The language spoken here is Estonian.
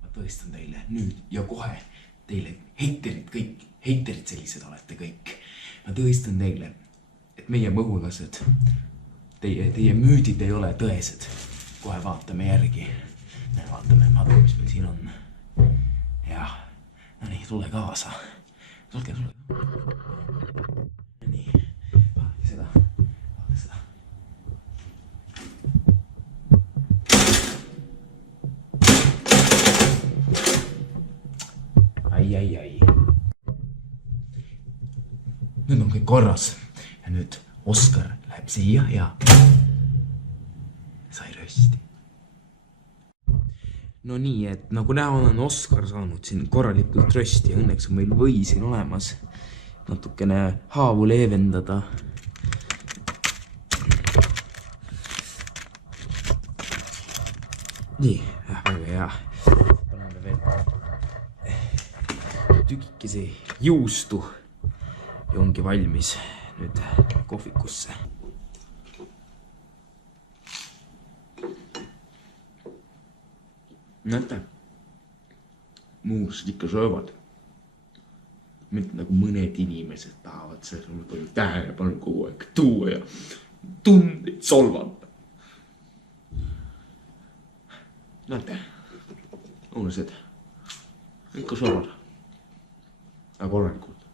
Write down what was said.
Ma tõestan teile nüüd ja kohe teile heiterid kõik, heiterid sellised olete kõik. Ma tõestan teile, et meie mõhulased, teie müüdid ei ole tõesed. Kohe vaatame järgi. Vaatame, mis meil siin on. Jah, no nii, tule kaasa. Tulge. Nii, vaadake seda. Ai. Nüüd on kõik korras. Ja nüüd Oskar läheb siia ja sai rösti. No nii, et nagu näha olen Oskar saanud siin korralikult rösti. Õnneks on meil või siin olemas natukene haavu leevendada. Nii, väga hea. Paneme veel tükikese juustu ja ongi valmis nüüd kohvikusse. Näete, muursed ikka söövad. Mitte nagu mõned inimesed tahavad selle palju tähelepanu kogu aeg tuua ja tundeid solvata. Näete, muursed ikka söövad. Aga korralikult.